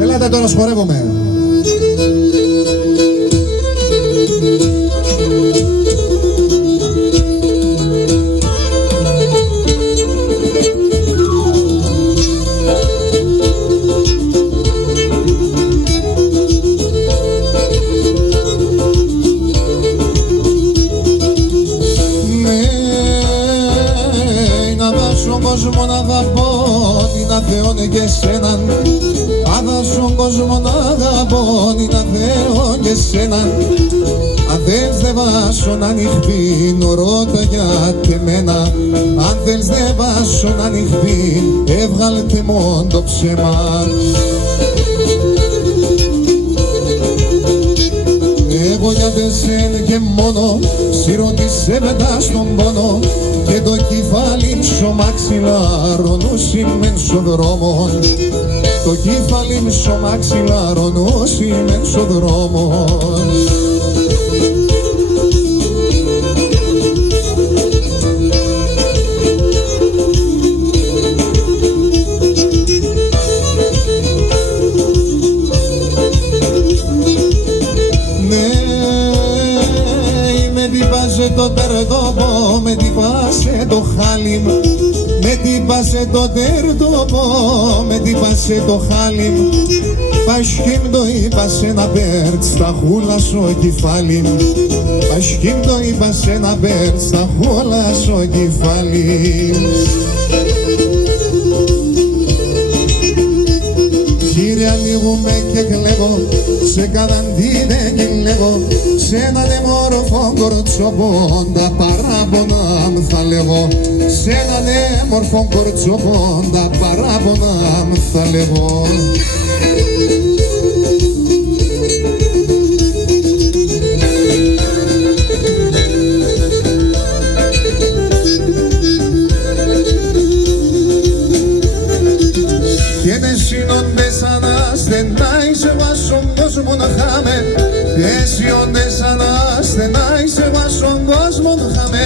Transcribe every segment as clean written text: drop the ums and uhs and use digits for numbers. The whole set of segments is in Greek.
Ελάτε τώρα, σχορεύομαι. Κόσμο να αγαπώ, τι να θεώνε και σέναν. Άδα στον κόσμο να αγαπώ, τι να θεώ και σέναν. Αν θες δε βάσω να νυχτήν, ρώτα για μένα. Αν θες δε βάσω να νυχτήν, έβγαλτε μόνο το ψέμα. Εγώ για τεσέν και μόνο, σιρωτήσε μετά στον πόνο. Και το κεφάλι μισό μαξιλάρωνουσι μεν στο δρόμο. Το κεφάλι μισό μαξιλάρωνουσι μεν στο δρόμο. Το τερτόπο, με τυπάσε το χάλι, με τυπάσε το τερτόπο, με τυπάσε το χάλι. Πασχήμ το είπασε να πέρτ στα χούλα στο κεφάλι. Πασχήμ το είπασε να πέρτ στα χούλα στο κεφάλι. Κύριε ανοίγουμε και κλαίγω, σε καταντήνε και λέγω, σε έναν έμορφο κορτσοπό τα παράπονα μ' θα λέγω. Σε έναν έμορφο κορτσοπό τα παράπονα μ' θα λέγω. Και με σύνοντες αναστενάει σε βάσον κόσμο να χάμε. Και σύνοντες αναστενάει σε βάσον κόσμο να χάμε.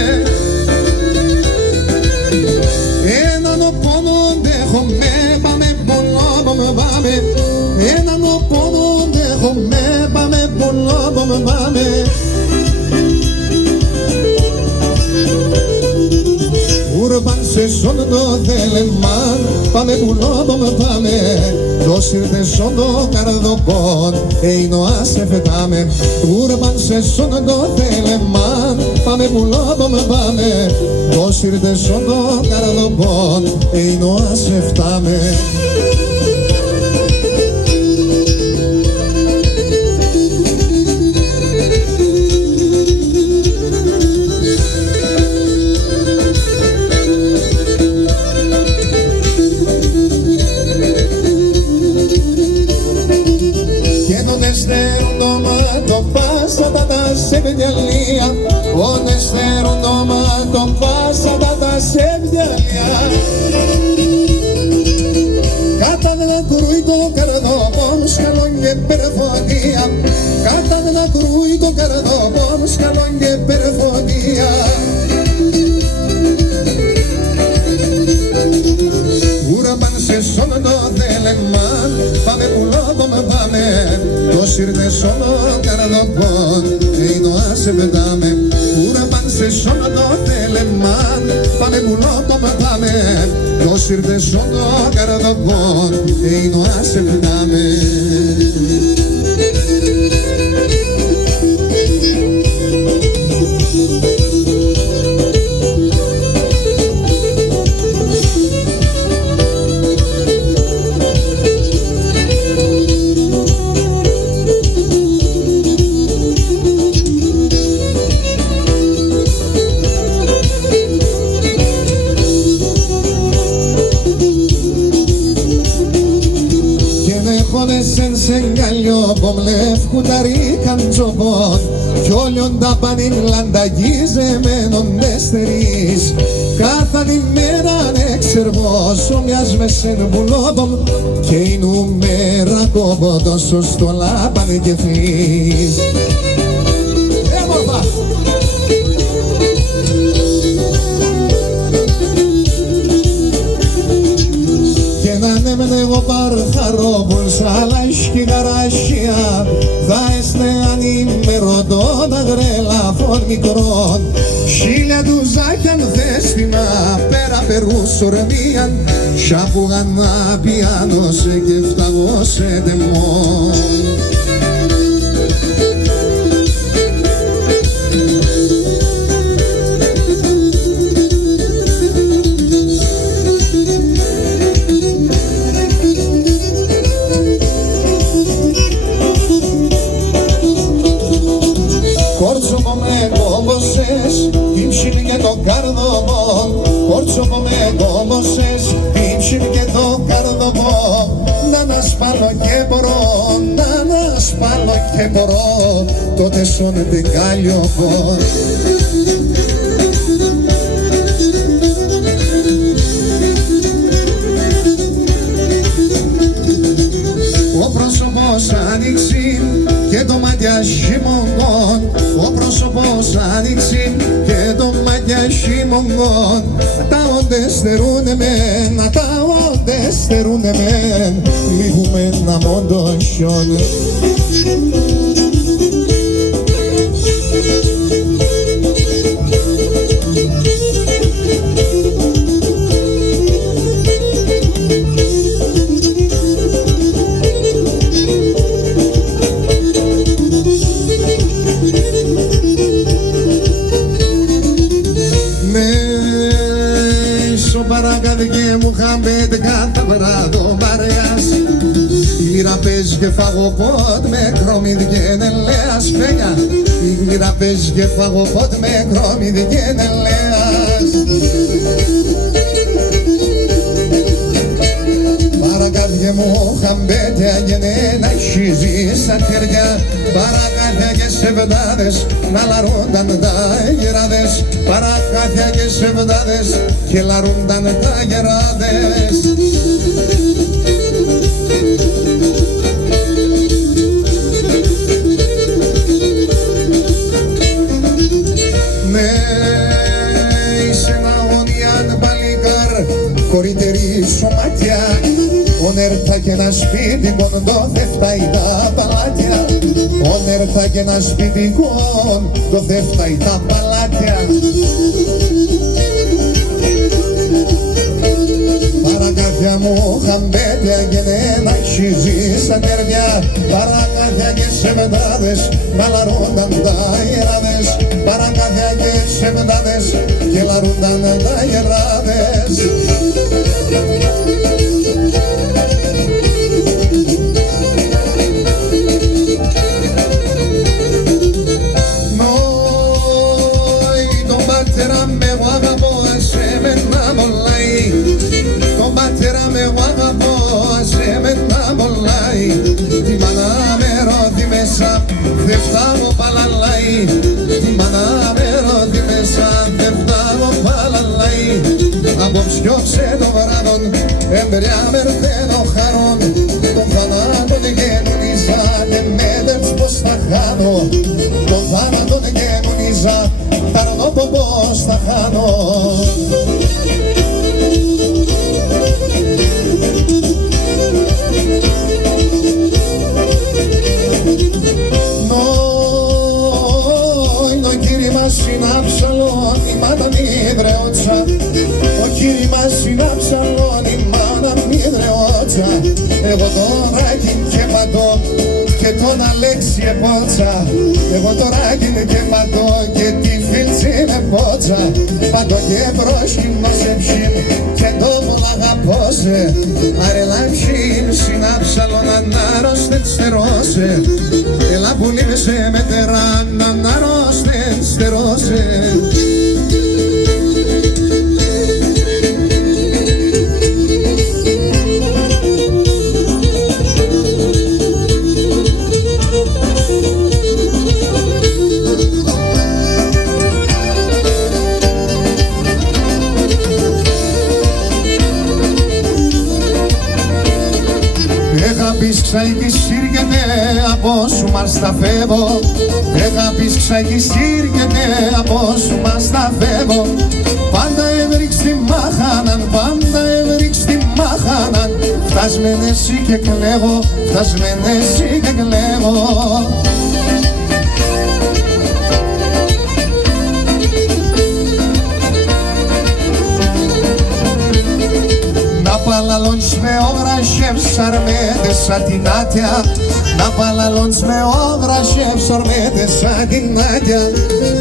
Έναν οπόνο δέχομαι, πάμε πολλό πάμε. Έναν οπόνο δέχομαι, πάμε πολλό πάμε. Ούρπαν σε σόν το θέλεμαν, πάμε πουλόπον πάμε. Δώσ' ήρθε σόν το καρδοπόν, εινο άσε φετάμε. Ούρπαν σε σόν το θέλεμαν, πάμε πουλόπον πάμε. Δώσ' ήρθε σόν το καρδοπόν, εινο άσε φτάμε. Σε βιαλία, όντε στερούν το μάτο, πάσα τα σε βιαλία. Κάτα δεν ακρούει το καρδόπον, σκαλόν και περιφωνία. Κάτα δεν ακρούει το καρδόπον, σκαλόν και περιφωνία. Ούραπαν σε σόν το θέλεμαν, πάμε πουλόπον πάμε. Το σύρτε σόν το καρδόπον, εινο άσε πετάμε. Ούραπαν σε σόν το θέλεμαν, πάμε πουλόπον πάμε. Το σύρτε σόν το καρδόπον, εινο άσε πετάμε. Σε γκαλιό πομλεύ κουταρίκαν τζοπών κι όλιον τα πανίγλαν τα γίζεμένον δεστερείς. Κάθε ημέρα εξερβός ομοιάς με σεν βουλόπομ και η νούμερα κόβω τόσο στο λάπαν και φύς. Έμορφα! Και να ανέμενε εγώ παρχαρόπουλς αλλά και γαρασία θα έστε ανήμερωτον αγρέλαφων μικρών χίλια του ζάκιαν θέσπινα πέρα περούς ορμίαν σάπουγαν να πιάνωσε και φταγώσε τεμόν. Κόρτσοπο με κόμποσες, ύψιν και το καρδοπό. Κόρτσοπο με κόμποσες, ύψιν και το καρδοπό. Να ανασπάλω και μπορώ, να ανασπάλω και μπορώ, τότε σώνεται καλλιοπό. Ο πρόσωπος άνοιξε και το μάτια χειμωνών. Ο πρόσωπος άνοιξε και το μάτια χειμωνών. Τα όντες στερούνε μεν, τα όντες στερούνε μεν, λίγουμε να μόντο χιόν. Παρακάτοικε μου χαμπέτ κάθε βράδο παρέας. Η γλύρα παίζει και φαγοπότ με κρόμιδι και νελέας φέγια. Η γλύρα παίζει και φαγοπότ με κρόμιδι και νελέας. Παρακάτοικε μου χαμπέτ αγενέ να χύζει σαν χέρια. Παρακάτια και σεβδάδες να λαρούνταν τα γεράδες. Παρακάτια και σεβδάδες και λαρούνταν τα γεράδες. Ναι, είσαι ένα όνιαν παλικάρ, κορυτερή σωματιά. Όνερτα και ένα σπίτι κοντό δεν φτάει τα παλάτια. Όνερτα και ένα σπίτι κοντό δεν φτάει τα παλάτια. Παρακάτια μου χαμπέτια και να χύζει σαν κερδιά. Παρακάτια και σεβδάδες να λαρούνταν τα γεράδες. Παρακάτια και σεβδάδες και λαρούνταν τα γεράδες. Τη μάνα με ρώδι μέσα, δεν φτάγω παλαλάει. Τη μάνα με ρώδι μέσα, δεν φτάγω παλαλάει. Απόψιόψε το βράδον, εμπριά μερθένο χαρών. Τον θάνατον γενουνίζα και μέτρες πως θα χάνω. Τον θάνατον γενουνίζα, θα ρνώ πως θα χάνω. Συνάψαλον η μάνα μη βρεώτσα. Ο κύρι μας συνάψαλον η μάνα μη βρεώτσα. Εγώ τον Ράκιν και παντώ και τον Αλέξη επότσα. Εγώ τον Ράκιν και παντώ και τη Φίλτση επότσα. Παντώ και πρόσκυνο σε ψήν και το πολλά αγαπώσε. Αρελά ψήν συνάψαλον ανάρρωστεν στερώσε. Ελά που λύβεσαι με τεράν ανάρρωστεν στερώσε. Αγάπης ξαγισύργεται από σου μας τα φεύγω. Αγάπης ξαγισύργεται από σου μας τα φεύγω. Πάντα έβριξ τη μάχαναν, πάντα έβριξ τη μάχαναν. φτασμένε εσύ και κλαίω, φτασμένε εσύ και κλαίω. Να παλαλώνεις με όγρασχες αρμέτες σαν την Άτια, να παλαλώνεις με όγρασχες αρμέτες σαν την Άτια.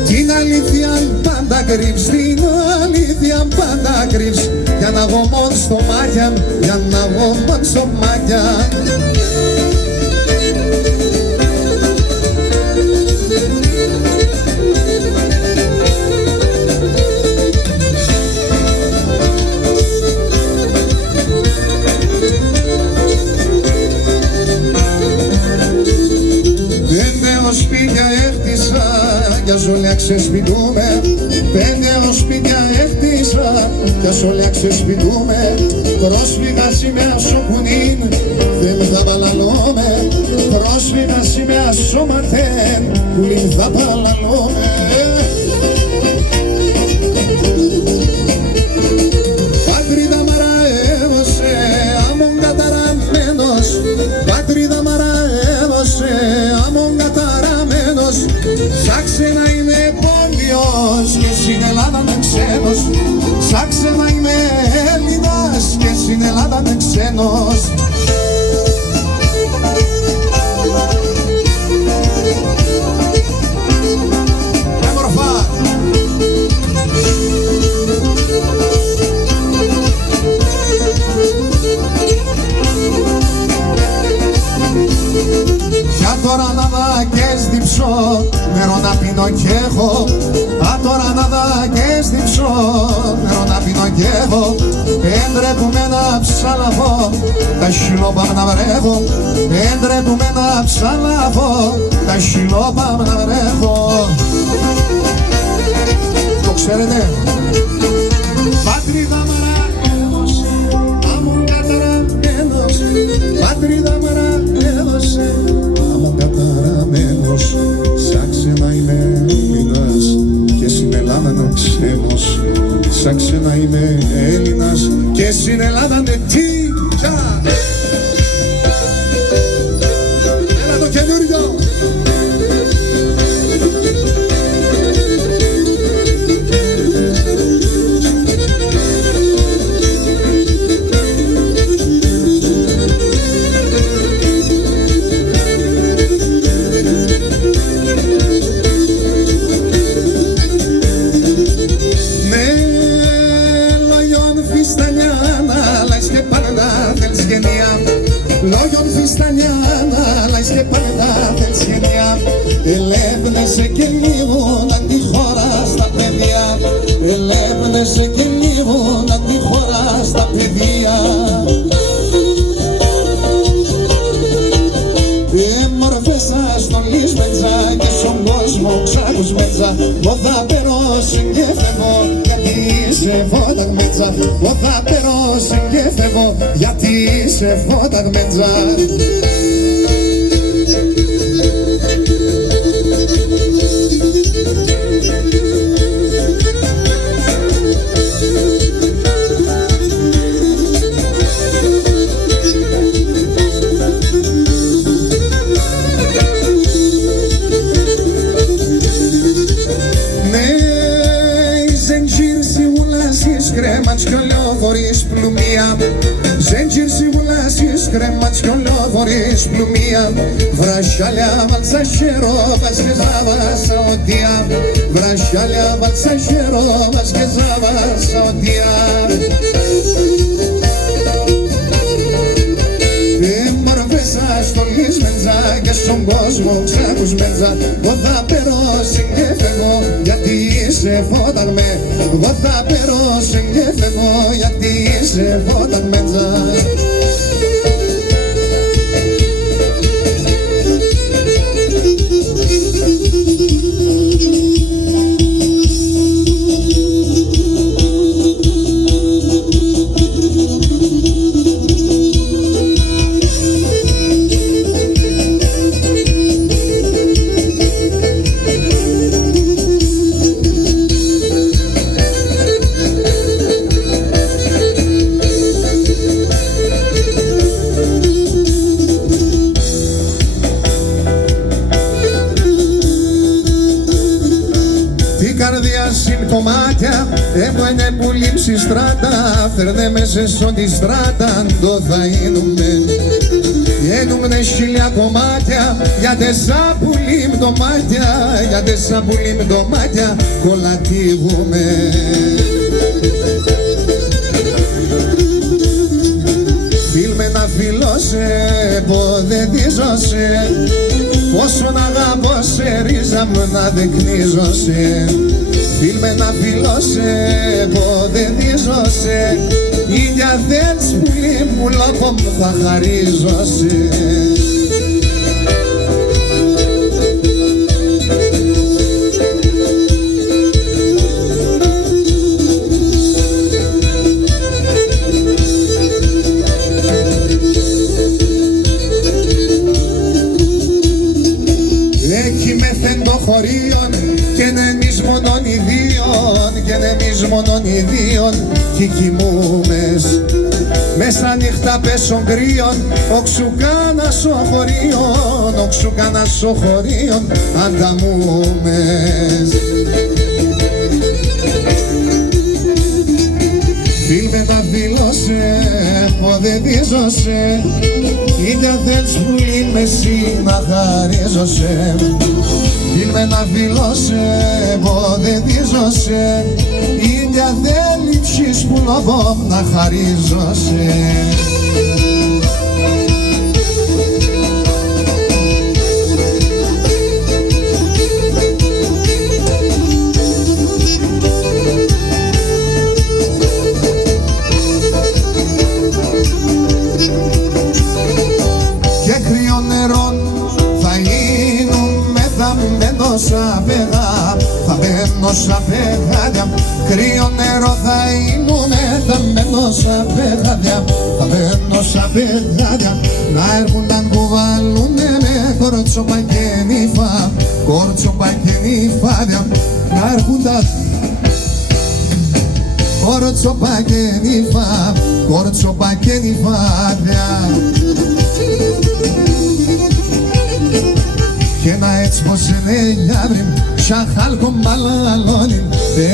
Την αλήθεια πάντα κρύβεις, την αλήθεια πάντα κρύβεις, για να γομών στο μάτια, για να γομών στο μάτια. Σπίτια έχτισα, για ζόλια ξεσπιτούμε. 5 σπίτια έχτισα, για ζόλια ξεσπιτούμε. Πρόσφυγα σήμερα στο κουνίν, δεν θα παλαλώμε. Πρόσφυγα σήμερα στο ματέν, κουνίν θα παλαλώμε. Πατρίδα μαραεύωσε, άμμον καταραμένος. Πατρίδα μαραεύωσε, άμμον καταραμένος. Σαν ξένα είμαι πόλιος και στην Ελλάδα με ξένος. Σαν ξένα είμαι Έλληνας και στην Ελλάδα με ξένος. Τώρα να δάκες διψώ, νερό να πίνω κι έχω. Τώρα να δάκες διψώ, νερό να πίνω κι έχω. Εντρέπουμε να ψαλαβώ, τα χιλόπαμ να βρέχω. Εντρέπουμε να ψαλαβώ, τα χιλόπαμ να βρέχω. Το ξέρετε. Πατρίδα μαραεύωσε, άμμον καταραμένος. Πατρίδα μαραεύωσε, καταραμένος. Σαν ξένα είμαι Έλληνας και στην Ελλάδα είναι ξένος. Σαν ξένα είμαι Έλληνας και στην Ελλάδα είναι τι. Έλα το καινούριο. Λόγιον φιστανιάνα, λάις και πάντα θέλεις γενιά. Ελέπνεσαι και λίγο να τη χώρα στα παιδιά. Ελέπνεσαι και λίγο να τη χώρα στα παιδιά. Μορφές σας στολείς μέτσα και στον κόσμο ξάκους μέτσα. Μόδα περώσει και φεύγω γιατί είσαι φωταγμέτσα. Μόδα περώσει και φεύγω γιατί είσαι φωταγμέτσα. Ζέντζιρ σιγουλάσεις κρέματς κι ολόφορης πλουμία. Βρασιάλια βάλτσα χέρο βασκεζάβα σαωτία. Βρασιάλια βάλτσα χέρο βασκεζάβα σαωτία. Μορφές σας στολείς μέτσα και στον κόσμο ξάκους μέτσα. Θα περώσει και φεύγω γιατί είσαι φώταγμε. Θα περώσει και φεύγω γιατί είσαι φώταγμέτσα. πτωμάτια, έμποενε που λείψει στράτα, φέρνε με σε τη στράτα, το θα γίνουμε. Γίνουμνε χίλια κομμάτια, γιατί σαν πουλί πτωμάτια, γιατί σαν πουλί πτωμάτια, κολατίγουμε. Φίλμε να φιλώσε, πόδε δίζωσε, πόσο να αγαπώ σε ρίζα μου να δεικνύζωσε. Φίλμε να φιλώσε, πόδε δίζωσε, ίδια θέλς πουλί μου λόγω μου θα χαρίζωσε. Και εμείς μόνον ιδίων, και εμείς μόνον ιδίων κι κοιμούμες. Μέσα νύχτα πέσον κρύων, όξου κάνα σοχωρίων, όξου κάνα σοχωρίων ανταμούμες. Φίλμε τα φιλώσε, πόδε δίζωσε, ίδια θέλς πουλί με εσύ να χαρίζωσε. Φίλμε να φιλώσε, πόδε δίζωσε, ίδια δεν λείψεις που λόγω να χαρίζωσε. Και κρύο νερό θα γίνουμε, θα μπαίνω σαν παιδά, θα μπαίνω σαν παιδάδια. Κρύο νερό θα γίνουμε, θα μπαίνω σαν παιδάδια, θα μπαίνω σαν παιδάδια. Να έρχουν να κουβαλούνε με κορτσόπα και νύφα, κορτσόπα και νύφαδια. Να έρχουν τα κορτσόπα και νύφα, κορτσόπα και νύφαδια. Και να έτσι πως είναι γιάβριμ, σαν χάλκο μαλαλώνει.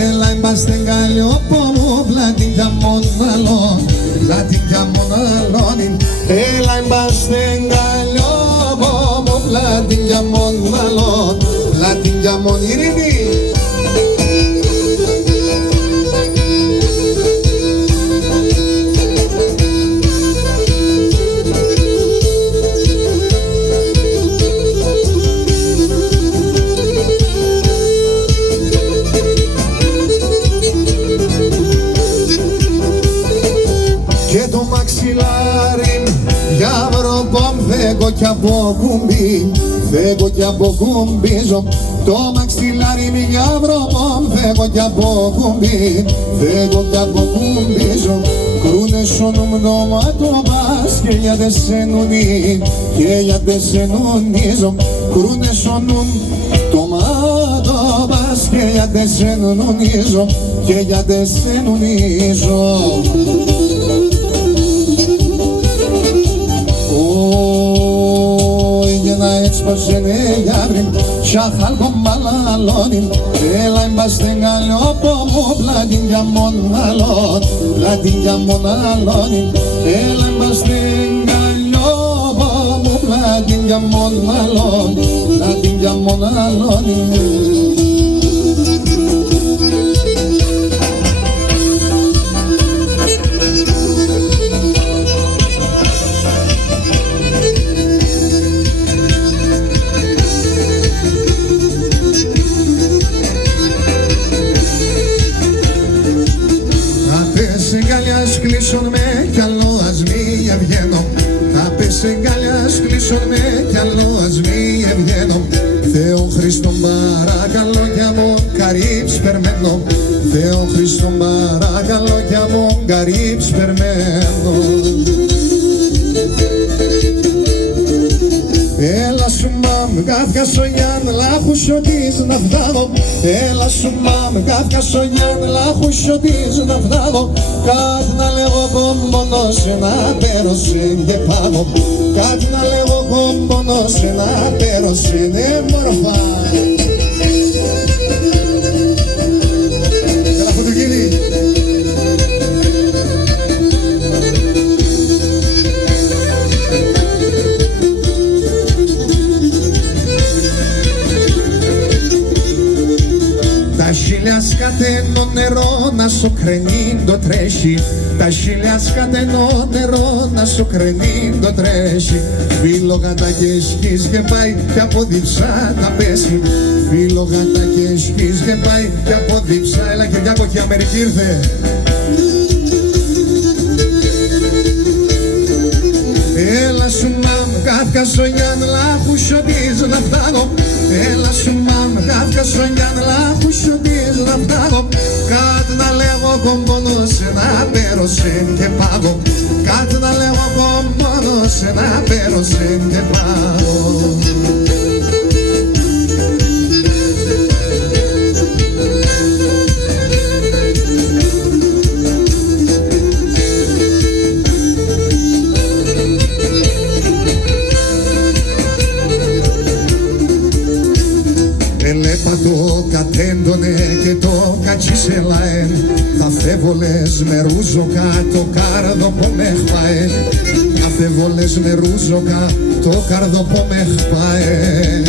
Έλα είμαστε γκαλιό πόμου, πλάτη για μοναλόν, πλάτη για μοναλώνει. Έλα είμαστε γκαλιό πόμου, πλάτη για μοναλόν, πλάτη για μονηρίνη. Για βροπόμ φεύγω κι από κουμπί, φεύγω κι από κουμπίζω. Το μαξιλάρι μου για βροπόμ φεύγω κι από κουμπί, φεύγω κι από κουμπίζω. Κρούνε σώνουμ νόματο πας και για δε σε νουνί, και για δε σε νουνίζω. Κρούνε σώνουμ τομάτο πας και για δε σε νουνίζω, και για δε σε νουνίζω. Να έτσι πως είναι γιάβριμ, σαν χάλκο μαλαλώνει. Έλα είμαστε γκαλιό πόμου, πλάτη για μοναλόν, πλάτη για μοναλώνει. Έλα είμαστε γκαλιό πόμου, πλάτη για μοναλόν, πλάτη για μοναλώνει. Κλείσον με κι άλλο ας μη ευγαίνω, θα πες εγκαλιάς κλείσον με κι άλλο ας μη ευγαίνω. Θεό Χριστόν παρακαλώ κι αμόν καρύψ περμένω, Θεό Χριστόν παρακαλώ κι αμόν καρύψ περμένω. Έλα σου μάμ, γάθια σογιάν, λάχου σιωτής να φτάνω. Έλα σου μάμ, γάθια σογιάν, λάχου σιωτής να φτάνω. Κάτι να λέγω κομπονός, ένα πέρωσε και πάνω. Κάτι να λέγω κομπονός, ένα πέρωσε, ναι μορφά. σκατένο νερό να σου κρενίντο τρέχει. Τα χίλια σκατένο νερό να σου κρενίντο τρέχει. Φίλο γατά και σκείς και πάει και από διψά να πέσει. Φίλο γατά και σκείς και πάει και από διψά. Έλα Κυριάκο και η Αμερική ήρθε. Έλα σου μάμ, κάτκα σονιάν λάχου σιωτής να φτάγω. Έλα σου μάμ, κάτκα σονιάν λάχου σιωτής να φτάγω. Κάτι να λέγω κομπόνο σε να πέρωσεν και πάγω. Κάτι να λέγω κομπόνο σε να πέρωσεν και πάγω. Το κατέντονε και το κατσίσελαεν. Θα φεύγολες με ρούζοκα το κάρδοπο με χπαεν. Θα φεύγολες με ρούζοκα το κάρδοπο με χπαεν.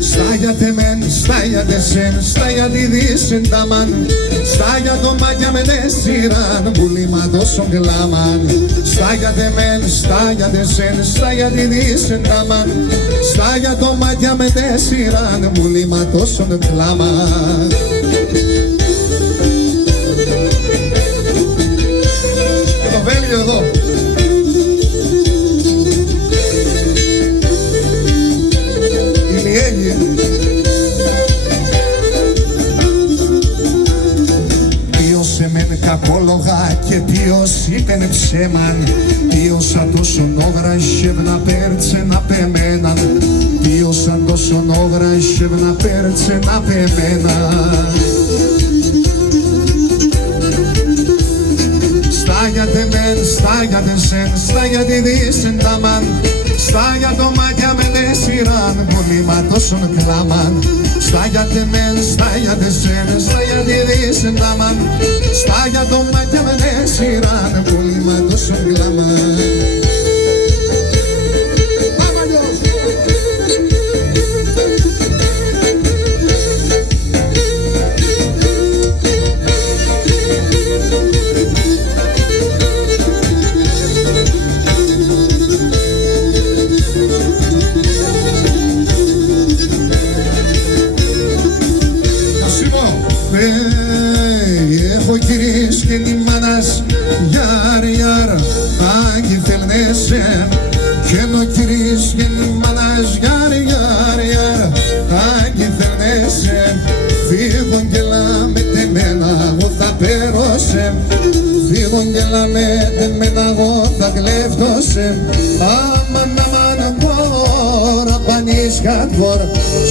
Στάγιατε μεν, στάγιατε σεν, στάγιατε δίσεν τα μαν. Στάγια το μάκια με τέσσεραν, πουλήματος ο γκλάμαν. Στάγιατε μεν, στάγιατε σεν, στάγιατε δίσεν τα μαν. Στάγια το μάκια με τέσσεραν, πουλήματος ο γκλάμαν. Και το Βέλγιο εδώ. Κακόλογα και ποιος είπεν ψέμαν. Ποιος σαν τόσο νόγρα να πέρτσε να πεμέναν. Ποιος σαν τόσο νόγρα να πέρτσε να πεμέναν. Στάγιατε μεν, στάγιατε σεν, στάγιατε δίσεν τα μαν. Στάγια το μάκια με τέσσεραν, πουλήματος ον κλάμαν. Στάγιατε μεν, στάγιατε σεν, στάγιατε δίσεν τα μαν. Στάγια το μάκια με τέσσεραν, πουλήματος ον κλάμαν. Έχω κυρίς και νημάνας γιάρ γιάρ αγγιθελνέσαι. Και ο κυρίς και νημάνας γιάρ γιάρ γιάρ αγγιθελνέσαι. Φύγον και λάμε τεμένα εγώ θα πέρωσε. Φύγον και λάμε τεμένα εγώ θα κλέφτωσε. Αμαν αμαν κόρα πανίσχα τβορ.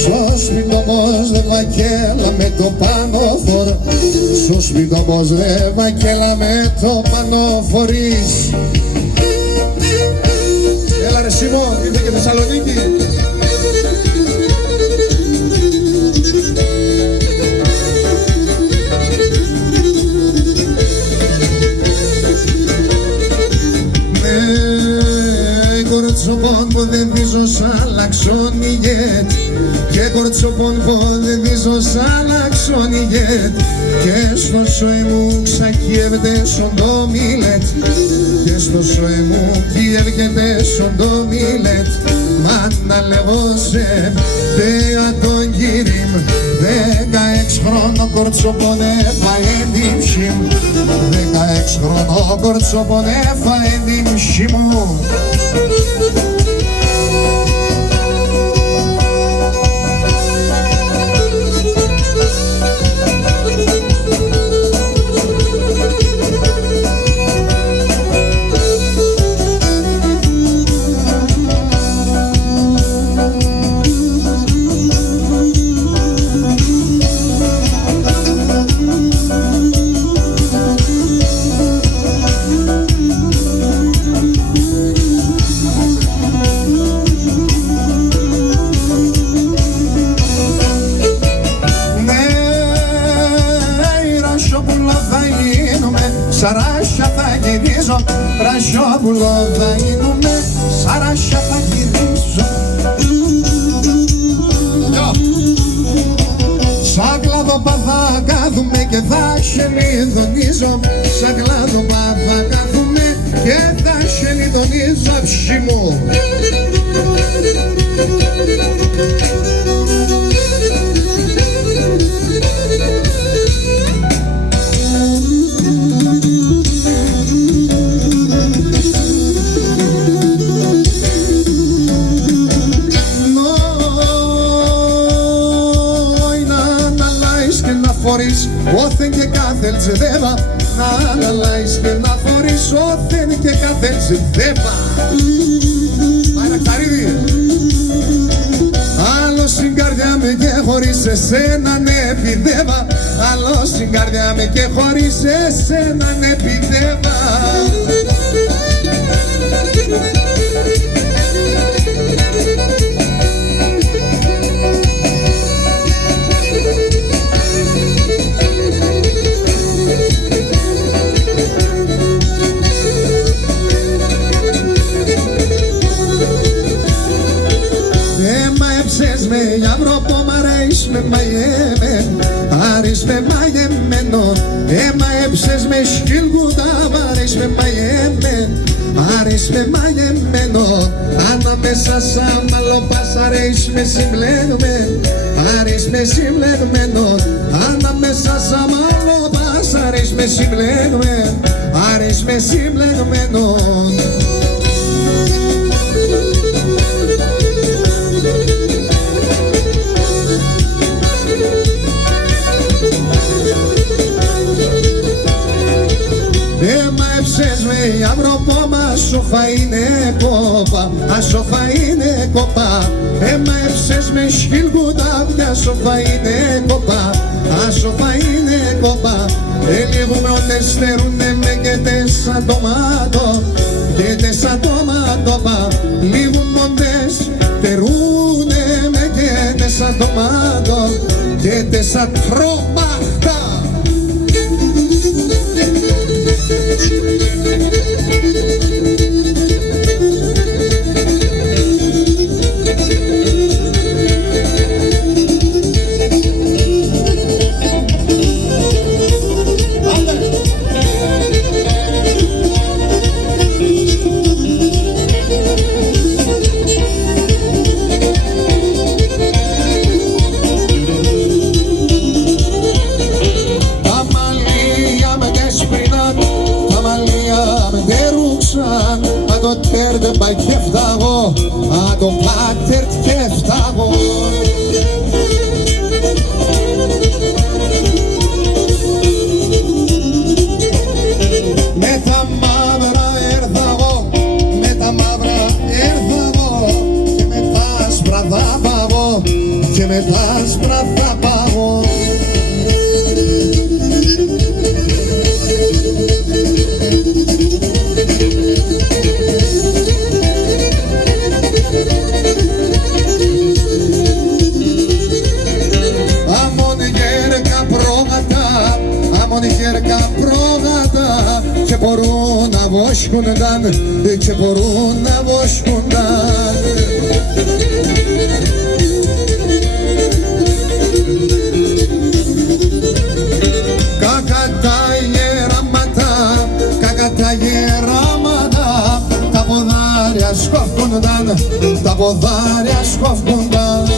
Στο σπίτι όμως δε βακέλα με το πανοφόρ. Στο σπίτι όμως δε βακέλα με το πανοφορείς. Έλα ρε Σίμω, ήρθε και Θεσσαλονίκη. Κορτσοπών που δεν βίζω σαν λαξονιγέτ. Και κορτσοπών που δεν βίζω σαν λαξονιγέτ. Και στο σόι μου ξακιεύεται στον το μιλέτ. Και στο σόι μου κιεύγεται στον το μιλέτ. Μα να λέγω σε πέρα τον κύριμ. 16 χρόνο κορτσοπών έφαε την ψήμ. 16 χρόνο κορτσοπών έφαε την ψήμ μου. Σαράσια θα γυρίζω, ραζιόπουλο θα γίνουμε, σαράσια θα γυρίζω. μαλόπα θα κάθουμε και θα σελιδονίζω. Σαν κλάδοπα θα κάθουμε και θα σελιδονίζω. Αψί μου. Όθεν και κάθελ τζεδέβα. Να αναλάεις και να φορείς όθεν και κάθελ τζεδέβα. Πάει Ρακταρίδη. Άλλο στην καρδιά με και χωρίς εσένα ναι επιδεύα. Άλλο στην καρδιά με και χωρίς εσένα ναι επιδεύα. Για βρόπο μ' αρέσει με μαγεμέν, άρεις με μαγεμένο. Έμα έψες με σκυλγούτα, μ' αρέσει με μαγεμέν, άρεις με μαγεμένο. Ανάμεσα σαν μαλοπάς αρέσει με συμπλέγμεν, άρεις με συμπλεγμένο. Ανάμεσα σαν μαλοπάς αρέσει με συμπλέγμεν, άρεις με συμπλεγμένο. Αυροπόμα σοφα είναι κόπα, ασοφα είναι κόπα. Έμα έψες με σκυλγούταβια, σοφα είναι κόπα, ασοφα είναι κόπα. Ελίγουμε ότες στερούνε με και τεσσα τομάτο, και τεσσα τομάτοπα. Λίγουμε ότες στερούνε με και τεσσα τομάτο, και τεσσα τρομάχτα. Τέρτε πάει και φτάγω, αν το πάτερτ και φτάγω. Με τα μαύρα έρθαγω, με τα μαύρα έρθαγω, και με τα άσπρα θα παγώ, και με τα άσπρα θα παγώ. Και μπορούν να βόσκουνταν, και μπορούν να βόσκουνταν. Κακά τα γεράματα, κακά τα γεράματα, τα ποδάρια σκόφκουνταν, τα ποδάρια σκόφκουνταν.